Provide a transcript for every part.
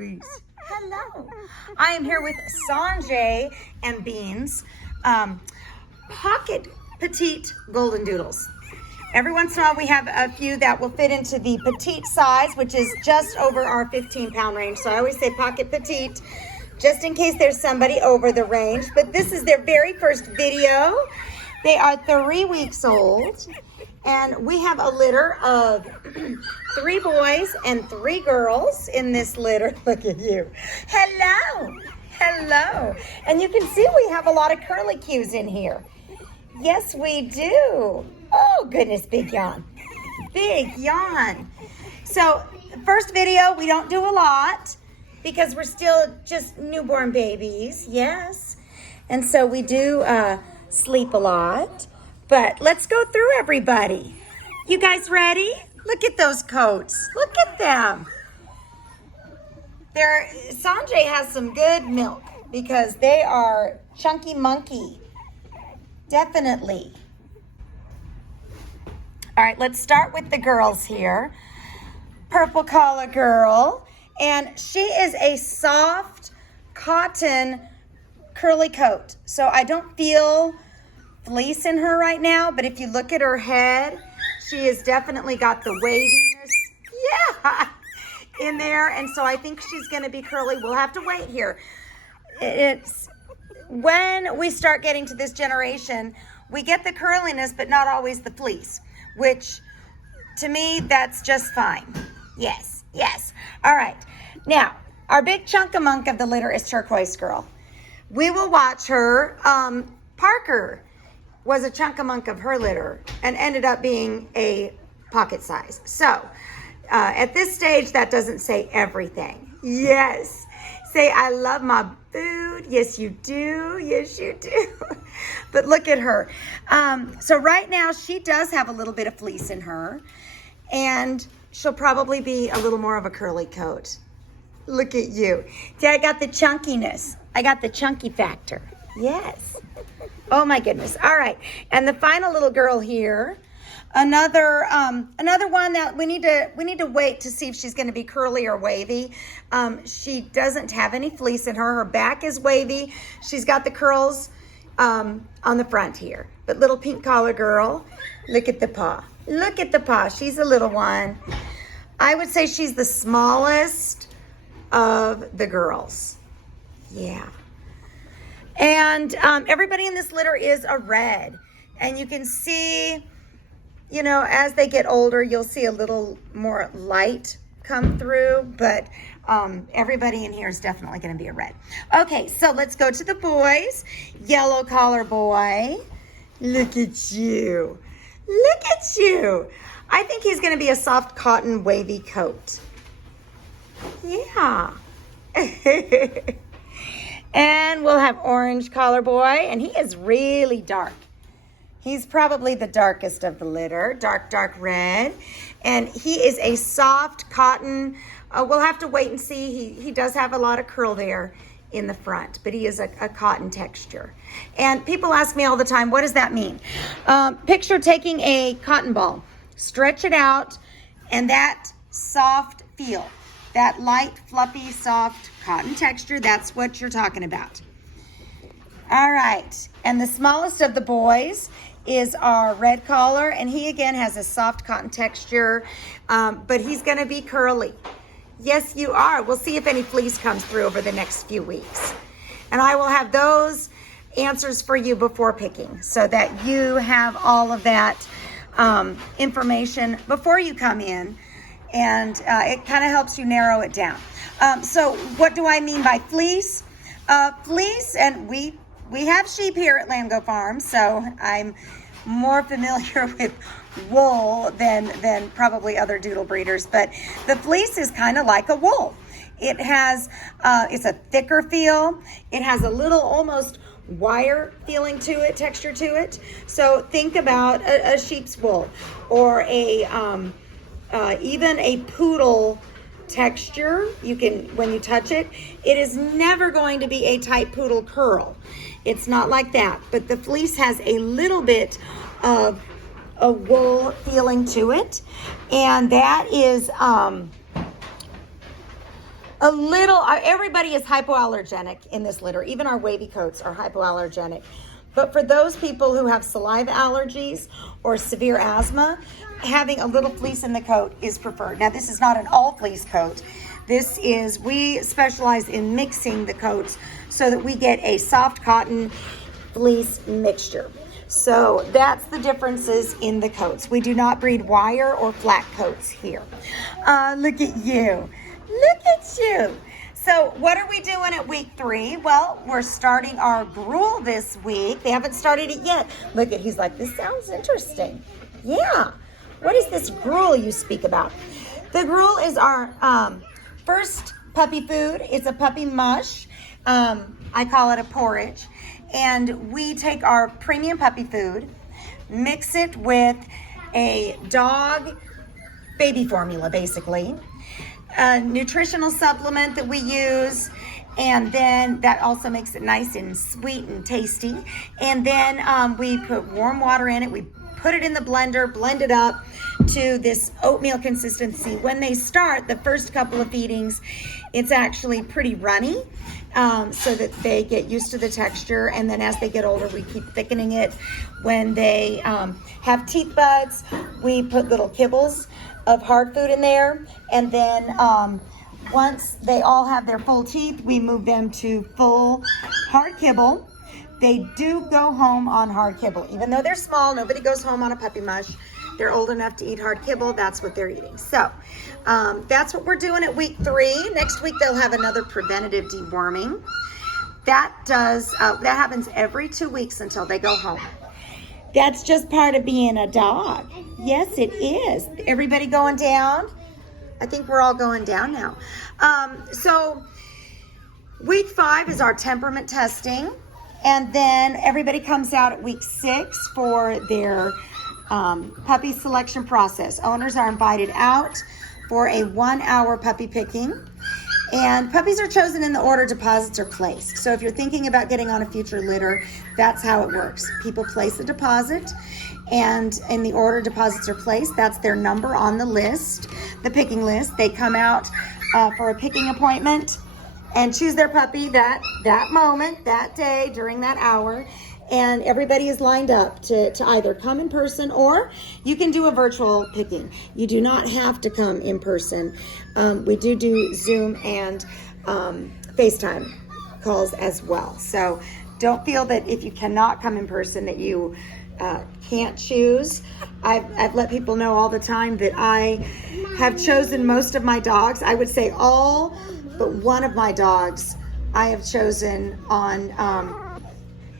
babies. Hello. I am here with Sanjay and Beans, pocket petite Goldendoodles. Every once in a while we have a few that will fit into the petite size, which is just over our 15-pound range. So I always say pocket petite, just in case there's somebody over the range. But this is their very first video. They are 3 weeks old, and we have a litter of 3 boys and 3 girls in this litter. Look at you. Hello. Hello. And you can see we have a lot of curly cues in here. Yes, we do. Oh, goodness, big yawn. Big yawn. So, first video, we don't do a lot because we're still just newborn babies. Yes. And so we do sleep a lot. But let's go through everybody. You guys ready? Look at those coats. Look at them. Sanjay has some good milk because they are chunky monkey. Definitely. All right, let's start with the girls here. Purple collar girl. And she is a soft cotton curly coat. So I don't feel fleece in her right now, but if you look at her head, she has definitely got the waviness, in there, and so I think she's going to be curly. We'll have to wait here. It's when we start getting to this generation, we get the curliness, but not always the fleece, which to me, that's just fine. Yes, yes. All right. Now, our big chunk-a-monk of the litter is Turquoise Girl. We will watch her. Parker was a chunk-a-monk of her litter and ended up being a pocket size. So, at this stage, that doesn't say everything. Yes. Say, I love my food. Yes, you do. Yes, you do. But look at her. So right now, she does have a little bit of fleece in her, and she'll probably be a little more of a curly coat. Look at you. See, I got the chunkiness. I got the chunky factor. Yes. Oh my goodness. All right. And the final little girl here, another one that we need to wait to see if she's going to be curly or wavy. She doesn't have any fleece in her. Her back is wavy. She's got the curls on the front here. But little pink collar girl, look at the paw. Look at the paw. She's a little one. I would say she's the smallest of the girls. Yeah. And everybody in this litter is a red. And you can see, you know, as they get older, you'll see a little more light come through. But everybody in here is definitely going to be a red. Okay, so let's go to the boys. Yellow collar boy. Look at you. Look at you. I think he's going to be a soft cotton wavy coat. Yeah. And we'll have orange collar boy, and he is really dark. He's probably the darkest of the litter, dark red. And he is a soft cotton. We'll have to wait and see. He does have a lot of curl there in the front, but he is a cotton texture. And people ask me all the time, what does that mean? Picture taking a cotton ball, stretch it out, and that soft feel. That light, fluffy, soft cotton texture, that's what you're talking about. All right, and the smallest of the boys is our red collar, and he again has a soft cotton texture, but he's gonna be curly. Yes, you are. We'll see if any fleece comes through over the next few weeks. And I will have those answers for you before picking so that you have all of that information before you come in. And it kind of helps you narrow it down. So what do I mean by fleece? Fleece, and we have sheep here at Lamgo Farm, so I'm more familiar with wool than probably other doodle breeders. But the fleece is kind of like a wool. It has, it's a thicker feel. It has a little almost wire feeling to it, texture to it. So think about a sheep's wool or even a poodle texture. You can, when you touch it, it is never going to be a tight poodle curl. It's not like that, but the fleece has a little bit of a wool feeling to it, and that is A little, everybody is hypoallergenic in this litter. Even our wavy coats are hypoallergenic. But for those people who have saliva allergies or severe asthma, having a little fleece in the coat is preferred. Now, this is not an all fleece coat. We specialize in mixing the coats so that we get a soft cotton fleece mixture. So that's the differences in the coats. We do not breed wire or flat coats here. Look at you. Look at you. So what are we doing at week 3? Well, we're starting our gruel this week. They haven't started it yet. Look at, he's like, this sounds interesting. Yeah. What is this gruel you speak about? The gruel is our first puppy food. It's a puppy mush. I call it a porridge. And we take our premium puppy food, mix it with a dog baby formula, basically. A nutritional supplement that we use, and then that also makes it nice and sweet and tasty. And then we put warm water in it. We put it in the blender, blend it up to this oatmeal consistency. When they start, the first couple of feedings, it's actually pretty runny, so that they get used to the texture. And then as they get older, we keep thickening it. When they have teeth buds, we put little kibbles of hard food in there, and then once they all have their full teeth, we move them to full hard kibble. They do go home on hard kibble. Even though they're small, nobody goes home on a puppy mush. They're old enough to eat hard kibble. That's what they're eating. So that's what we're doing at week 3. Next week, they'll have another preventative deworming. That happens every 2 weeks until they go home. That's just part of being a dog. Yes, it is. Everybody going down? I think we're all going down now. So week 5 is our temperament testing. And then everybody comes out at week 6 for their puppy selection process. Owners are invited out for a 1-hour puppy picking. And puppies are chosen in the order deposits are placed. So if you're thinking about getting on a future litter, that's how it works. People place a deposit, and in the order deposits are placed, that's their number on the list, the picking list. They come out for a picking appointment and choose their puppy that moment, that day, during that hour. And everybody is lined up to either come in person, or you can do a virtual picking. You do not have to come in person. We do Zoom and FaceTime calls as well. So don't feel that if you cannot come in person that you can't choose. I've let people know all the time that I have chosen most of my dogs. I would say all but one of my dogs I have chosen on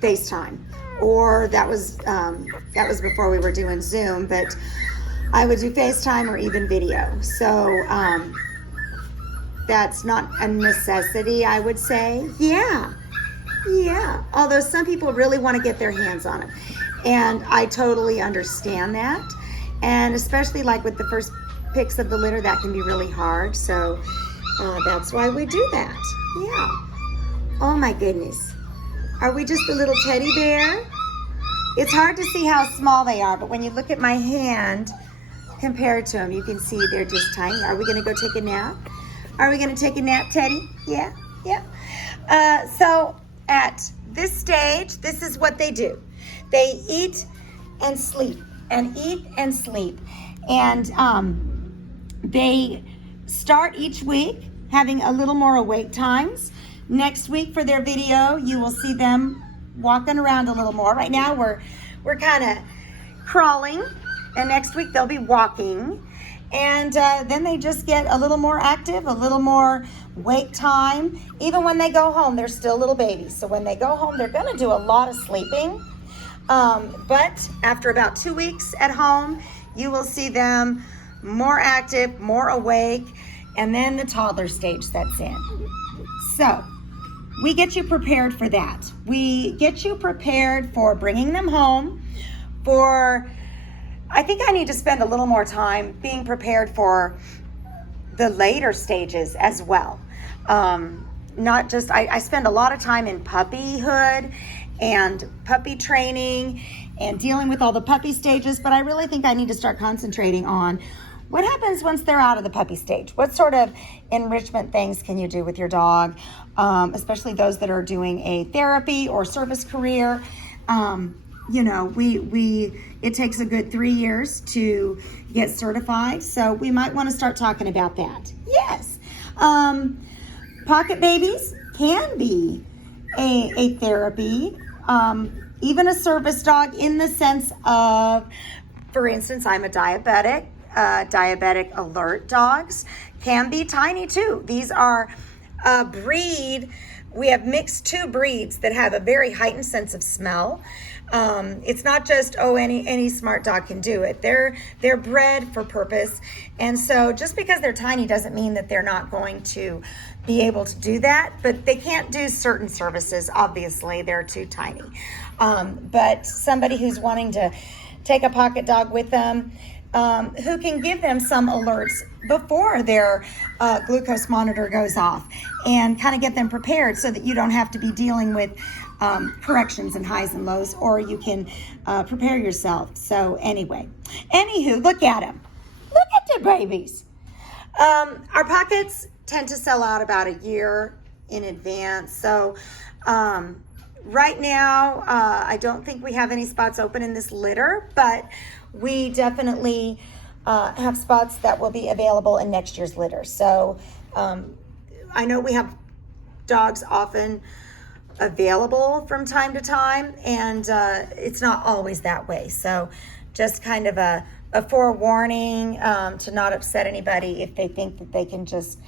FaceTime, or that was before we were doing Zoom, but I would do FaceTime or even video. So that's not a necessity, I would say. Yeah. Although some people really want to get their hands on them, and I totally understand that. And especially like with the first picks of the litter, that can be really hard. So that's why we do that. Yeah. Oh my goodness. Are we just a little teddy bear? It's hard to see how small they are, but when you look at my hand compared to them, you can see they're just tiny. Are we going to go take a nap? Are we going to take a nap, Teddy? Yeah. So at this stage, this is what they do. They eat and sleep and eat and sleep. And they start each week having a little more awake times. Next week for their video, you will see them walking around a little more. Right now we're kind of crawling, and next week they'll be walking. And then they just get a little more active, a little more wake time. Even when they go home, they're still little babies. So when they go home, they're going to do a lot of sleeping. But after about 2 weeks at home, you will see them more active, more awake, and then the toddler stage sets in. So we get you prepared for that. We get you prepared for bringing them home, I think I need to spend a little more time being prepared for the later stages as well. Not just, I spend a lot of time in puppyhood and puppy training and dealing with all the puppy stages, but I really think I need to start concentrating on what happens once they're out of the puppy stage? What sort of enrichment things can you do with your dog, especially those that are doing a therapy or service career? You know, it takes a good 3 years to get certified, so we might want to start talking about that. Yes. Pocket babies can be a therapy, even a service dog, in the sense of, for instance, I'm a diabetic. Diabetic alert dogs can be tiny too. These are a breed. We have mixed two breeds that have a very heightened sense of smell. It's not just, oh, any smart dog can do it. They're bred for purpose. And so just because they're tiny doesn't mean that they're not going to be able to do that, but they can't do certain services. Obviously, they're too tiny. But somebody who's wanting to take a pocket dog with them, who can give them some alerts before their glucose monitor goes off, and kind of get them prepared so that you don't have to be dealing with corrections and highs and lows, or you can prepare yourself. So anyway, anywho, look at them. Look at the babies. Our pockets tend to sell out about a year in advance. So right now, I don't think we have any spots open in this litter, but we definitely have spots that will be available in next year's litter. So I know we have dogs often available from time to time, and it's not always that way. So just kind of a forewarning to not upset anybody if they think that they can just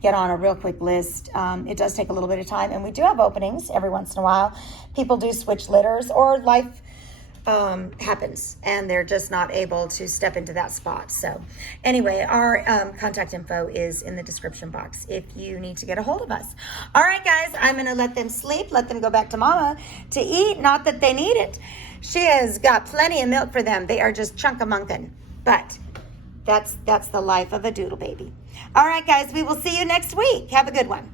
get on a real quick list. It does take a little bit of time, and we do have openings every once in a while. People do switch litters, or life happens and they're just not able to step into that spot. So anyway, our contact info is in the description box if you need to get a hold of us. All right, guys, I'm going to let them sleep, let them go back to mama to eat. Not that they need it. She has got plenty of milk for them. They are just chunk-a-munkin', but that's the life of a doodle baby. All right, guys, we will see you next week. Have a good one.